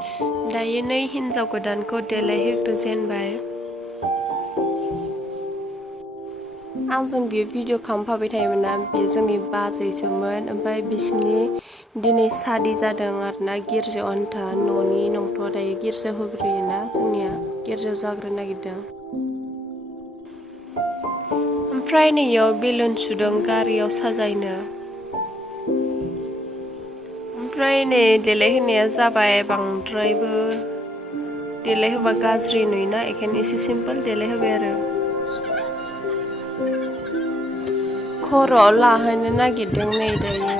दायो नै हिन्जाव गोदानखौ देलायहोग्रोजेनबाय। आंजों बियो भिडिअ खालामफाबाय थायोमोन ना, बियो जोंनि बाजैसोमोन। ओमफ्राय बिसिनि दिनै सादि जादों आरोना, गिर्जायाव आन्था न'नि नंथ'आ दायो गिर्जायाव होग्रोयोना, जोंनिया गिर्जायाव जाग्रोनो नागिरदों। ओमफ्राय नैयाव बेलुन सुदों गारियाव साजायनो। ओमफ्राय नै देलायहोनाया जाबाय, बांद्रायबो देलायहोबा गाज्रि नुयोना, बेखायनो एसे सिम्पोल देलायहोबाय आरो। खर'आव लाहोनो नागिरदों नै दायो।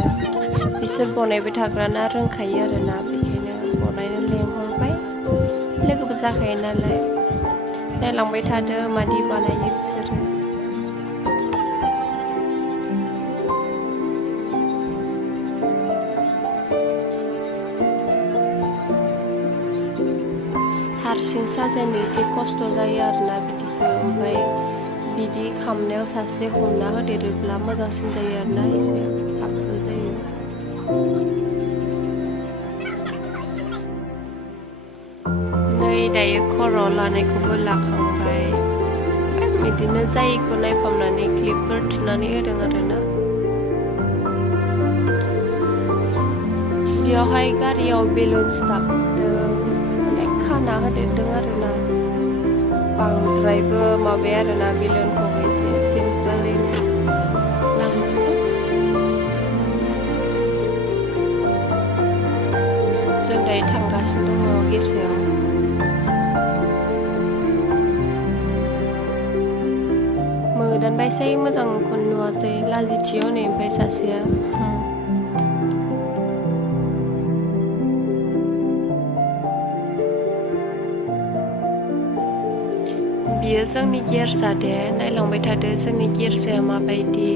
बिसोर बनायबाय थाग्राना रोंखायो आरोना, बेखायनो बनायनो लेंहरबाय, लोगोबो जाखायो नालाय। नायलांबाय थादो मादि बानायो बिसोरो। हारसिं साजायनो एसे खस्थ' जायो आरोना बिदिखौ, ओमफ्राय बिदि खालामनायाव सासे हमना होदेरोब्ला मोजांसिन जायो आरोना, एसे थाबबो जायो। नै दायो खर'आव लानायखौबो लाखांबाय। बिदिनो जायिखौ नायफामनानै क्लिपफोर थुनानै होदों आरोना। बेयावहाय गारियाव बेलुन सिथाबदों, खाना होदेरदों आरोना। बांद्रायबो माबाया आरोना, बेलुनखौबो एसे सिम्पोलैनो लांनोसै। जों दायो थांगासिनो दङ गिर्जायाव। मोदानबायसै, मोजांखौनो नुवासै, लाजिथियो हनै ओमफ्राय सासेया। बियो जोंनि गिर्जा दे, नायलांबाय थादो जोंनि गिर्जाया माबायदि।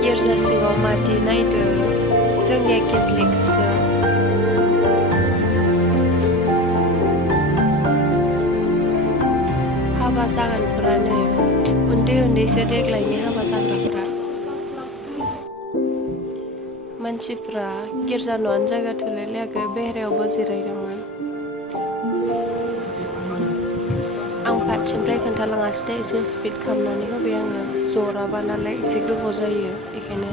गिर्जा सिङाव मादि नायदो, जोंनिया केथलिकसो। हाबा जागोनफोरानो उन्दै उन्दैसो देग्लायनि हाबा जाग्राफोरा। मानसिफ्रा गिर्जा न'आनो जायगा थोलायलायाखै, बेहेरायावबो जिरायदोंमोन। आं फारसेनिफ्राय खोन्थालाङासै दे, एसे स्पिड खालामनानै होबाय आङो, जराबा नालाय एसे गोबाव जायो, बेखायनो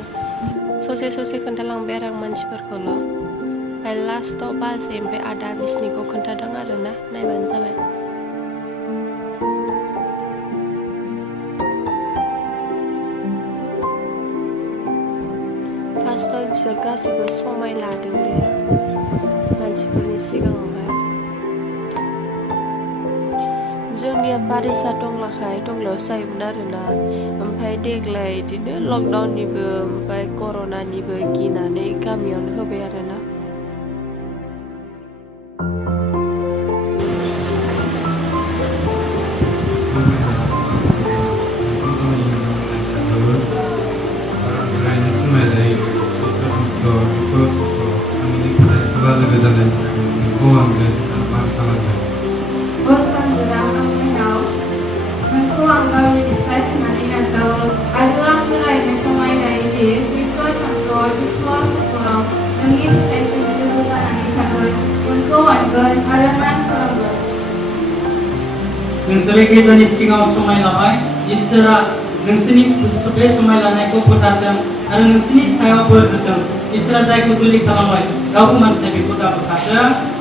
ससे ससे खोन्थालांबाय आरो आं मानसिफोरखौल'। ओमफ्राय लास्टाव बाजै ओमफ्राय आदा बिसनिखौ खोन्थादों आरोना, नायबानो जाबाय। फार्स्टआव बिसोर गासिबो समाय लादों दे मानसिफोरनि सिगाङावहाय। जोंनिया पारिसा टंलाखाय टंलायावसो जायोमोन आरोना, ओमफ्राय देग्लाय बिदिनो लकडाउननिबो ओमफ्राय कर'नानिबो गिनानै गामियावनो होबाय आरोना। नोंसोरो गिर्जानि सिगाङाव समाय लाबाय, इसोरा नोंसोरनि बे समाय लानायखौ फोथारदों आरो नोंसोरनि सायाव बोर होदों। इसोरा जायखौ जुलि खालामबाय, रावबो मानसिया बेखौ दाबोखाथों।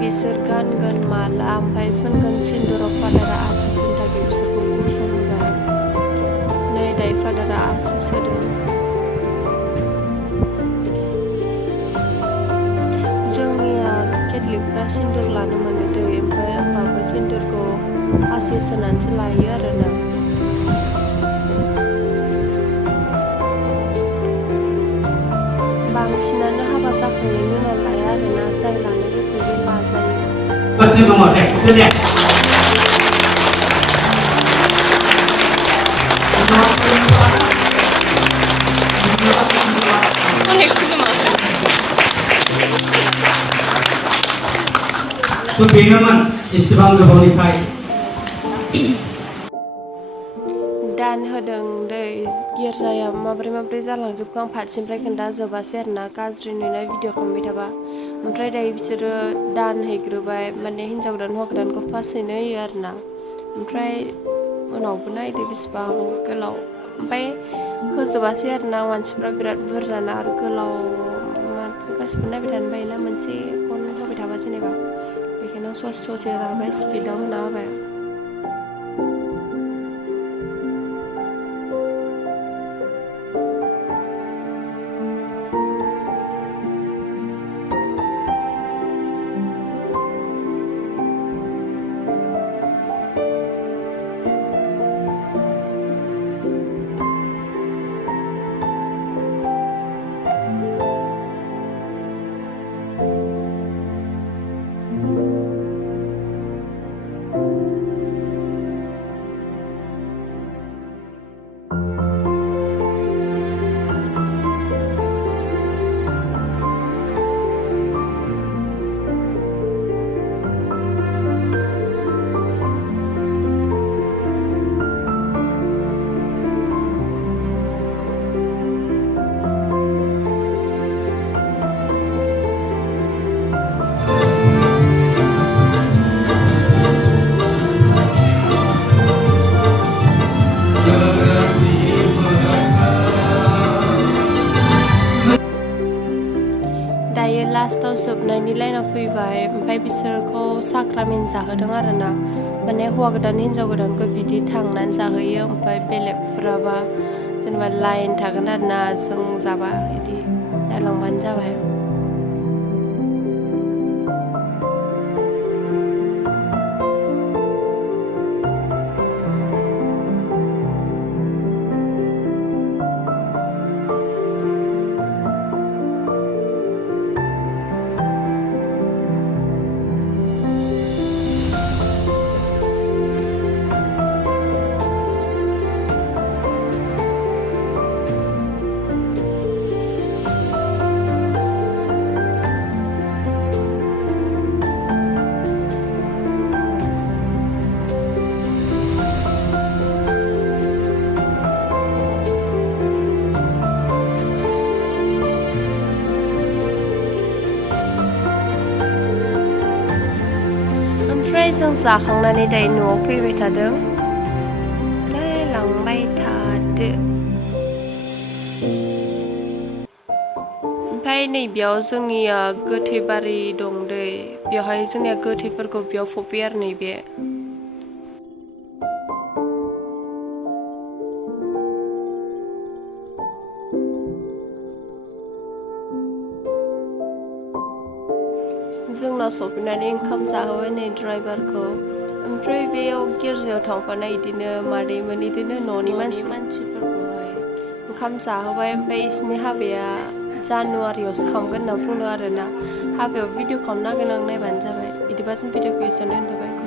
बिसोर गानगोन माला ओमफ्राय फुनगोन सिन्दुराव फादारा आसिस होनो थाखाय बिसोरखौ गसंहोबाय नै दायो फादारा आसिस होदों जोंनिया केथलिकफ्रा सिन्दुर लानो मोनो दै ओमफ्राय होमबाबो सिन्दुरखौ आसिस होनानैसो लायो आरोना बांसिनानो हाबा जाखांनायनि उनाव लाया आरोना जाय लानो गोसो बे लाजायो बेनोमोन इसेबां गोबावनिफ्राय दान होदों दै गिर्जाया माब्रै जालांजोबखो आं फारसेनिफ्राय खोन्थाजोबासै आरोना गाज्रि नुनाय भिडिअ खालामबाय थाबा ओमफ्राय दायो बिसोरो दान हैग्रोबाय माने हिन्जाव गोदान हौवा गोदानखौ फार्स्टैनो होयो आरोना ओमफ्राय उनावबो नायदो बेसेबां गोलाव ओमफ्राय होजोबासै आरोना मानसिफ्रा बिराद बुरजाना आरो गोलाव गासिबो नायबाय थानो बायोना मोनसेखौनो होबाय थाबा जेनेबा बेखायनो ससे होना होबाय स्पिडाव होना होबाय लास्टाव जोबनायनि लाइनाव फैबाय ओमफ्राय बिसोरखौ साक्रामेन्ट जाहोदों आरोना माने हौवा गोदान हिन्जाव गोदानखौ बिदि थांनानै जाहोयो ओमफ्राय बेलेगफोराबा जेनेबा लाइन थागोन आरोना जों जाबा बिदि जालांबानो जाबाय ओमफ्राय जों जाखांनानै दायो न'आव फैबाय थादों लांबाय थादो ओमफ्राय नैबेयाव जोंनिया गोथै बारि दं दै बेवहाय जोंनिया गोथैफोरखौ बेयाव फबैयो आरो नैबे जोंनाव सफैनानै ओंखाम जाहोबाय नै ड्राइभारखौ ओमफ्राय बेयाव गिर्जायाव थांफानाय बिदिनो मादैमोन बिदिनो न'नि मानसिफोरखौहाय ओंखाम जाहोबाय ओमफ्राय बिसोरनि हाबाया जानुवारियावसो खालामगोन होनना बुंदों आरोना हाबायाव भिडिअ खालामनो हागोन आं नायबानो जाबाय बिदिबा जों भिडिअखौ एसेयावनो दोनथ'बाय